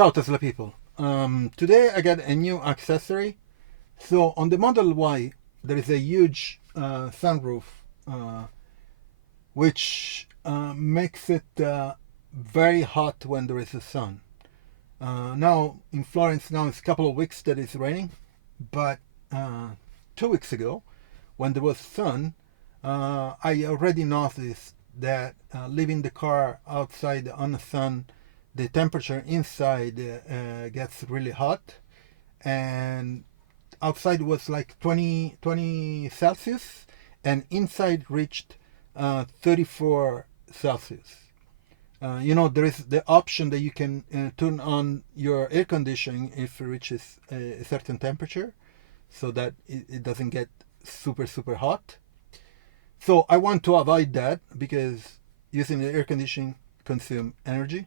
Ciao Tesla people. Today I got a new accessory. So on the Model Y there is a huge sunroof which makes it very hot when there is a sun. Now in Florence now it's a couple of weeks that it's raining, but 2 weeks ago when there was sun, I already noticed that leaving the car outside on the sun, the temperature inside gets really hot, and outside was like 20 Celsius, and inside reached 34 Celsius. There is the option that you can turn on your air conditioning if it reaches a certain temperature, so that it doesn't get super hot. So I want to avoid that because using the air conditioning consumes energy.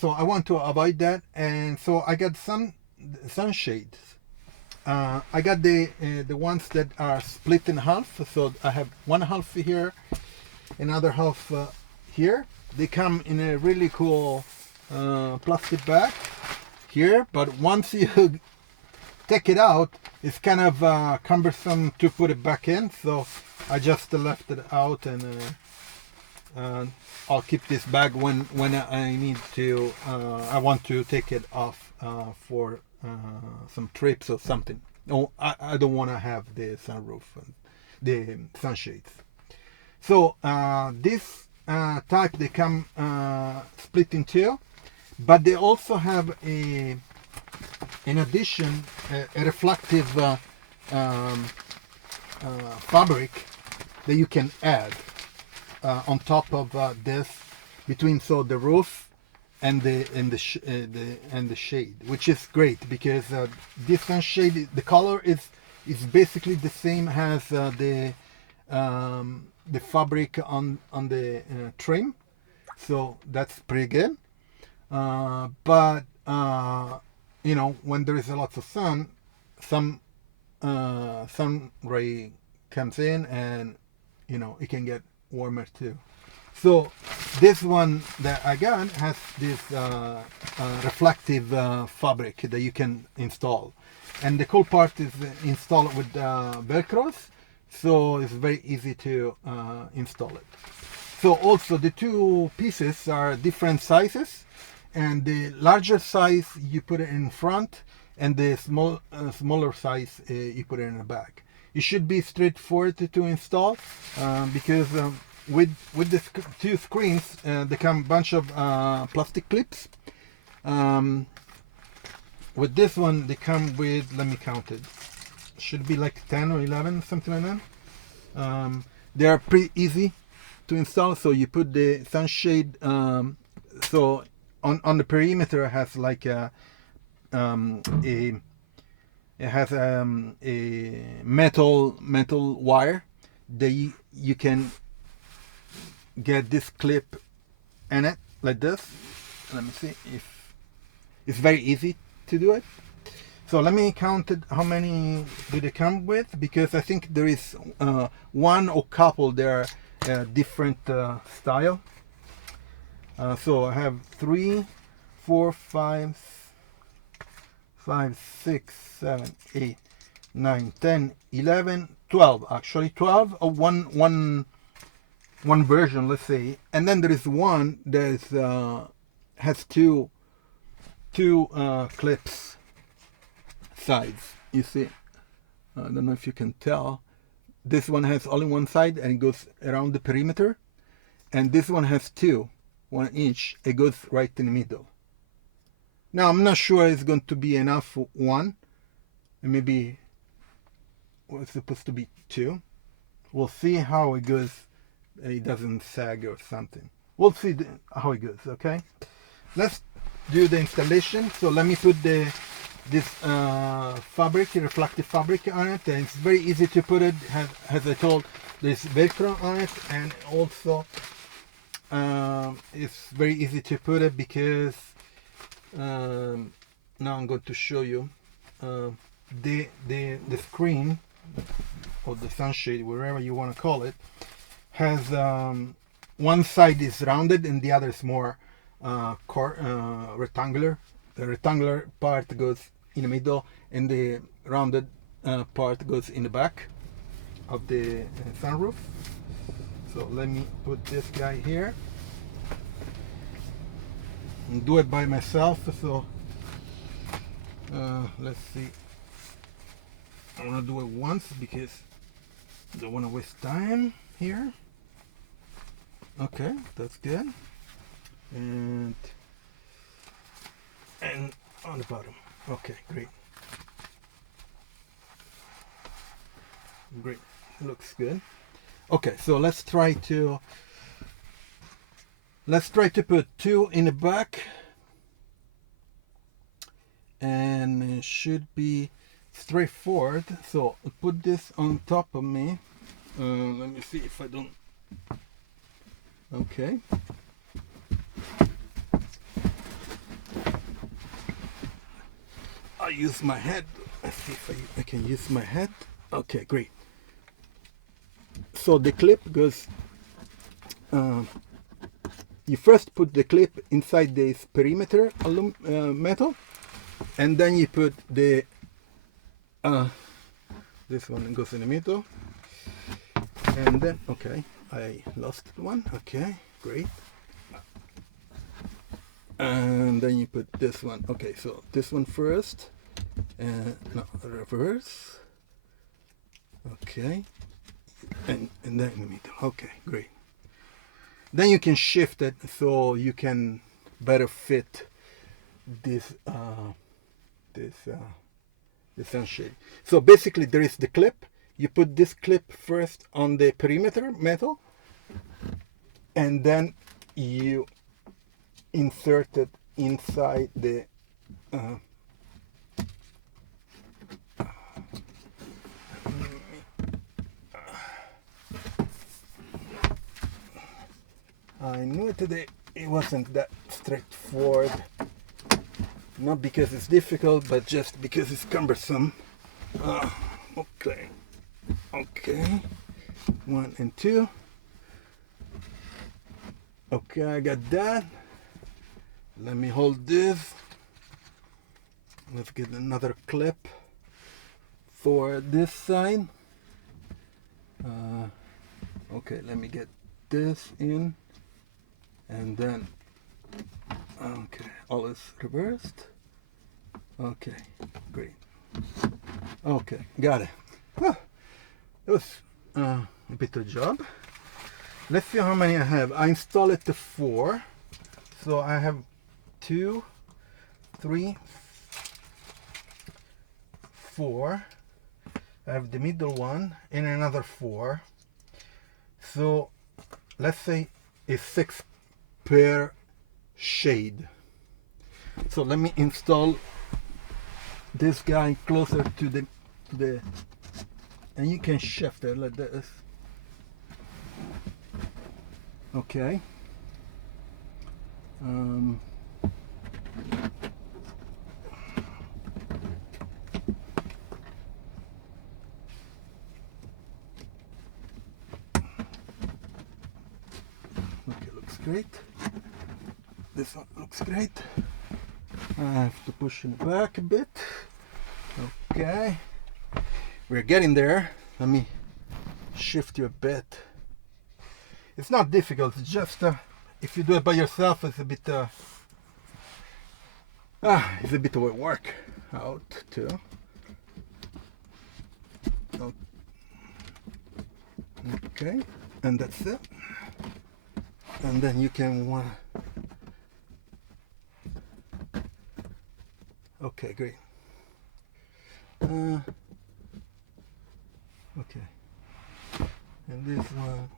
So I want to avoid that, and so I got some sunshades. I got the ones that are split in half. So I have one half here, another half here. They come in a really cool plastic bag here, but once you take it out, it's kind of cumbersome to put it back in. So I just left it out, and I'll keep this bag when I need to. I want to take it off for some trips or something. No, I don't want to have the sunroof and the sunshades. So this type, they come split in two, but they also have in addition a reflective fabric that you can add on top of this, between the roof and the shade, which is great because this sunshade, the color is basically the same as the fabric on the trim, so that's pretty good. But when there is a lot of sun, some sun ray comes in, and it can get warmer too. So this one that I got has this reflective fabric that you can install, and the cool part is install it with velcros, so it's very easy to install it. So also the two pieces are different sizes, and the larger size you put it in front, and the smaller size you put it in the back. It should be straightforward to install because with the two screens they come a bunch of plastic clips. With this one they come with, let me count it, should be like 10 or 11, something like that. They are pretty easy to install. So you put the sunshade, so on the perimeter it has like a metal wire that you can get this clip in it like this. Let me see if it's very easy to do it. So let me count it, how many do they come with, because I think there is one or couple there different style. So I have 3, 4, 5, 6, 7, 8, 9, 10, 11, 12, actually 12 of one version, let's say. And then there is one that has two clips sides. You see, I don't know if you can tell. This one has only one side and it goes around the perimeter, and this one has two, one each. It goes right in the middle. Now I'm not sure it's going to be enough for one, and maybe it's supposed to be two. We'll see how it goes. It doesn't sag or something. We'll see how it goes. Okay, let's do the installation. So let me put this fabric, reflective fabric on it, and it's very easy to put it. As I told, there's velcro on it, and also it's very easy to put it because now I'm going to show you the screen, or the sunshade, wherever you want to call it, has one side is rounded and the other is more rectangular, the rectangular part goes in the middle, and the rounded part goes in the back of the sunroof. So let me put this guy here and do it by myself. So let's see, I want to do it once because I don't want to waste time here. Okay, that's good. And on the bottom. Okay, great. Great, looks good. Okay, so let's try to put two in the back, and it should be straightforward. So I'll put this on top of me. Let me see if I don't. Okay. I'll use my head. Let's see if I can use my head. Okay, great. So the clip goes, you first put the clip inside this perimeter metal, and then you put the, this one goes in the middle, and then, okay, I lost one, okay, great. And then you put this one, okay, so this one first, and no, reverse, okay, and then in the middle, okay, great. Then you can shift it so you can better fit this the sunshade. So basically there is the clip. You put this clip first on the perimeter metal, and then you insert it inside the I knew today it wasn't that straightforward, not because it's difficult, but just because it's cumbersome. Okay, 1 and 2. Okay, I got that. Let me hold this. Let's get another clip for this side. Okay, let me get this in, and then okay, all is reversed. Okay, great. Okay, got it. Well, it was a bit of a job. Let's see how many I have. I installed it to 4, so I have 2, 3, 4. I have the middle one and another 4. So let's say it's 6 per shade. So let me install this guy closer to the and you can shift it like this. Okay. Okay, looks great. This one looks great. I have to push it back a bit. Okay, we're getting there. Let me shift you a bit. It's not difficult, it's just if you do it by yourself, it's a bit it's a bit of a work out too. Okay, and that's it. And then you can okay, great. Okay, and this one,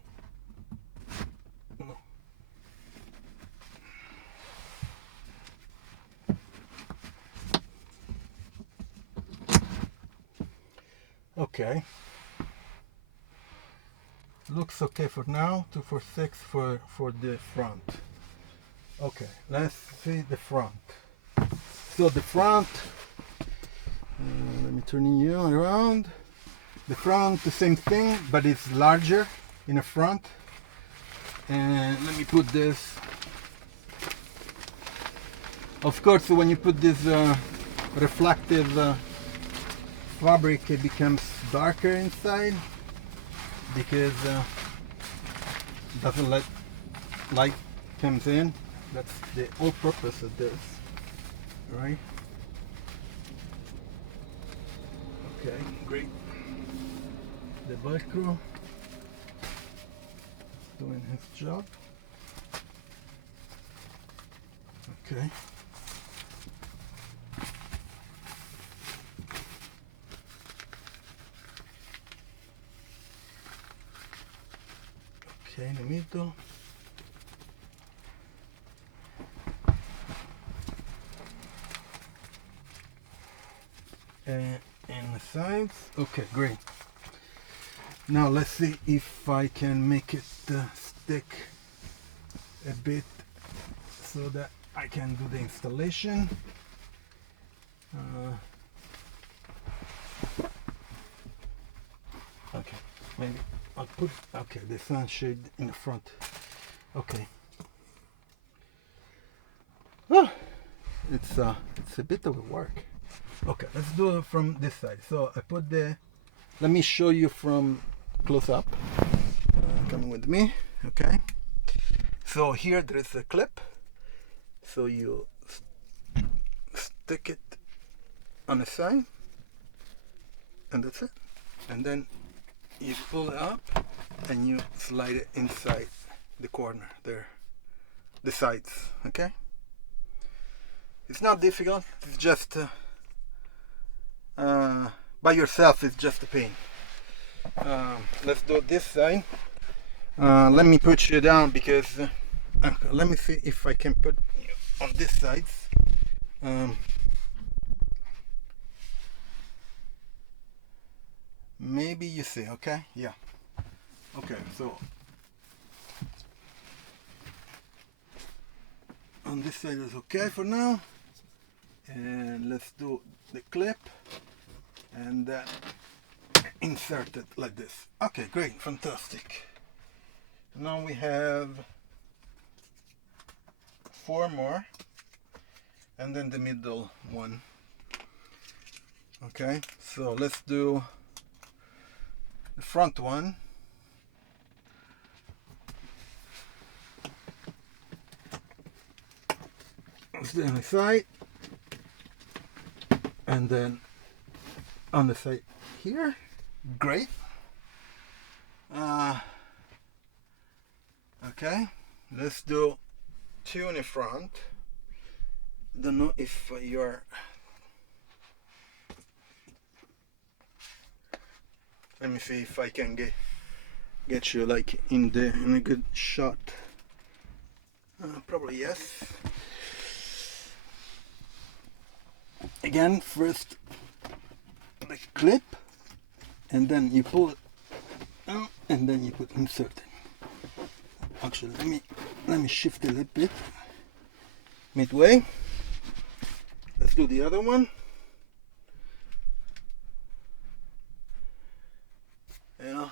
no. Okay, looks okay for now. 246 for the front. Okay, let's see the front. So the front, let me turn you around. The front, the same thing, but it's larger in the front. And let me put this Of course, when you put this reflective fabric, it becomes darker inside because doesn't let light comes in. That's the whole purpose of this, right? Okay, great. The Velcro doing his job. Okay. Okay, in the middle. And the sides. Okay, great. Now let's see if I can make it stick a bit so that I can do the installation. Okay, maybe I'll put, okay, the sunshade in the front. Okay. Oh, it's a bit of work. Okay, let's do it from this side. So I put the, let me show you from close up. Come with me, okay? So here there is a clip. So you stick it on the side, and that's it. And then you pull it up and you slide it inside the corner there, the sides, okay? It's not difficult, it's just by yourself, it's just a pain. Let's do this side. Let me put you down because let me see if I can put you on this side. Maybe you see, okay? Yeah. Okay, so on this side is okay for now. And let's do the clip and then insert it like this. Okay, great, fantastic. Now we have 4 more and then the middle one. Okay, so let's do the front one. Let's do on the side and then on the side here. Great. Okay, let's do 2 in the front. Don't know if you're, let me see if I can get you like in a good shot. Probably yes. Again, first the clip, and then you pull it out, and then you put insert it. Actually, let me shift a little bit midway. Let's do the other one. Yeah,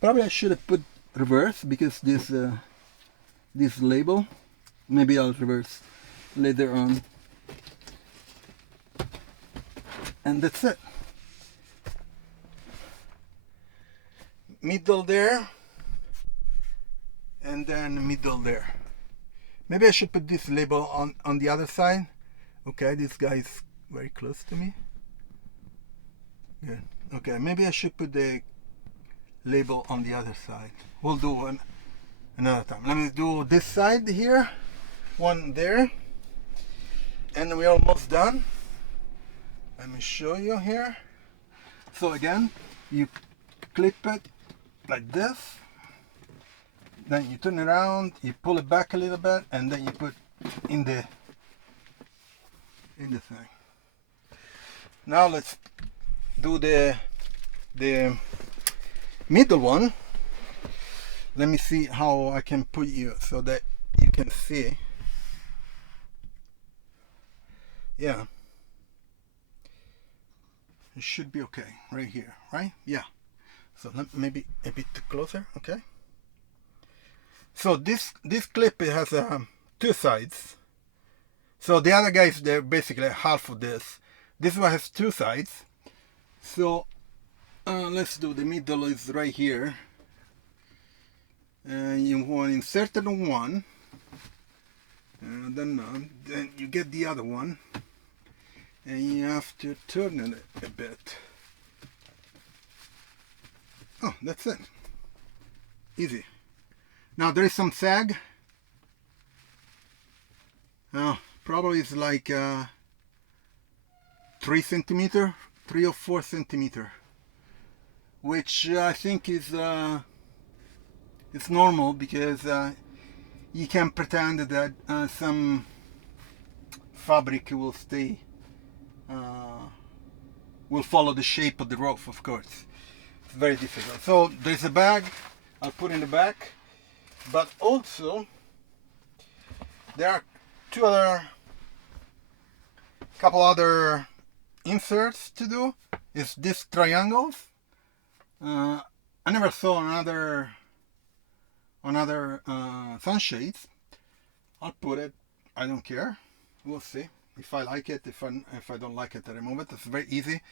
probably I should have put reverse because this label. Maybe I'll reverse later on. And that's it. Middle there, and then middle there. Maybe I should put this label on the other side. Okay, this guy is very close to me. Good. Okay, maybe I should put the label on the other side. We'll do one another time. Let me do this side here, one there, and we're almost done. Let me show you here. So again, you clip it like this, then you turn it around, you pull it back a little bit, and then you put in the thing. Now let's do the middle one. Let me see how I can put you so that you can see. Yeah, it should be okay right here, right? Yeah. So maybe a bit closer, okay? So this clip, it has 2 sides. So the other guys, they're basically half of this. This one has two sides. So let's do the middle is right here. You want to insert it on one. Then you get the other one. And you have to turn it a bit. Oh, that's it. Easy. Now there is some sag. Probably it's like 3 centimeter, 3 or 4 centimeter, which I think is it's normal, because you can pretend that some fabric will stay, will follow the shape of the roof. Of course, it's very difficult. So there's a bag I'll put in the back, but also there are couple other inserts to do. Is this triangles. I never saw another sunshades. I'll put it. I don't care. We'll see if I like it. If I don't like it, I remove it. It's very easy.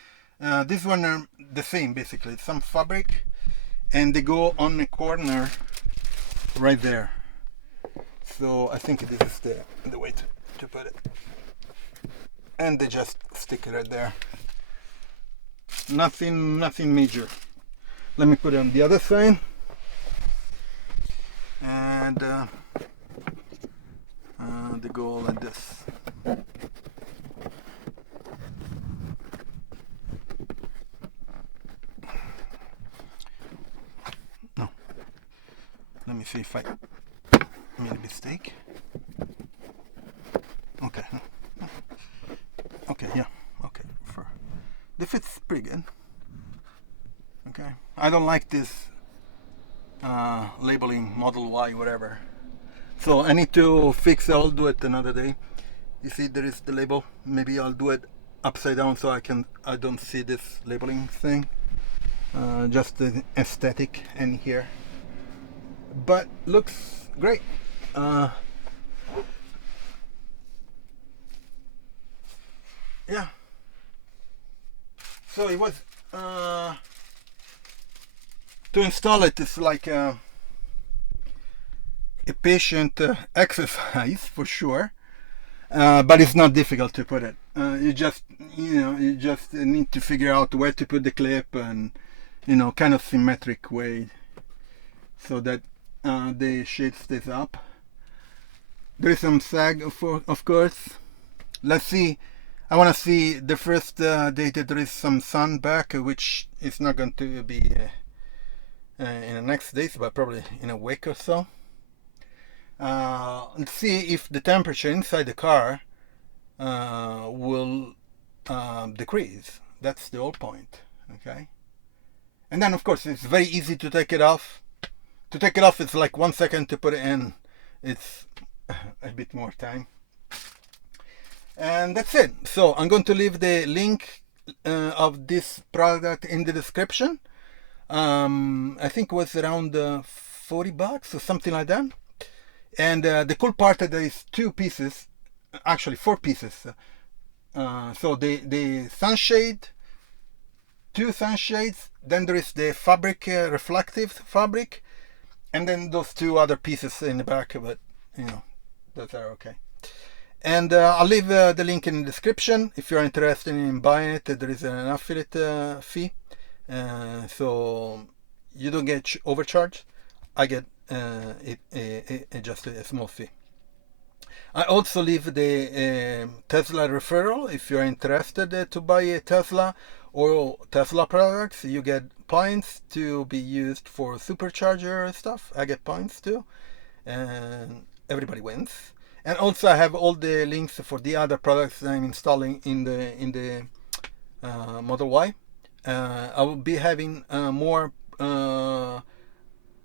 This one are the same basically. Some fabric, and they go on the corner right there. So I think this is the way to put it. And they just stick it right there. Nothing major. Let me put it on the other side. And they go like this. No. Let me see if I made a mistake. Okay. Okay, yeah. Okay. The fit's pretty good. Okay. I don't like this labeling Model Y, whatever. So I need to fix it. I'll do it another day. You see, there is the label. Maybe I'll do it upside down so I don't see this labeling thing. Just the aesthetic in here. But looks great. Yeah. So it was to install it. It's like a patient exercise for sure, but it's not difficult to put it. You just need to figure out where to put the clip, and kind of symmetric way, so that the shade stays up. There is some sag, of course. Let's see. I want to see the first day that there is some sun back, which is not going to be in the next days, but probably in a week or so. Let's see if the temperature inside the car will decrease. That's the whole point. Okay. And then, of course, it's very easy to take it off. To take it off, it's like 1 second. To put it in, it's a bit more time. And that's it. So I'm going to leave the link of this product in the description. I think it was around $40 or something like that. And the cool part is there is 2 pieces, actually 4 pieces. So the sunshade, 2 sunshades, then there is the fabric, reflective fabric, and then those 2 other pieces in the back. But those are okay. And I'll leave the link in the description. If you're interested in buying it, there is an affiliate fee, so you don't get overcharged. I get just a small fee. I also leave the Tesla referral. If you're interested to buy a Tesla or Tesla products, you get points to be used for Supercharger stuff. I get points too, and everybody wins. And also I have all the links for the other products that I'm installing in the Model Y. I will be having more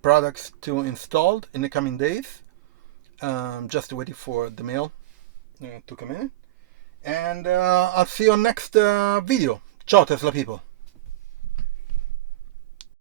products to install in the coming days. Just waiting for the mail to come in. And I'll see you on next video. Ciao Tesla people.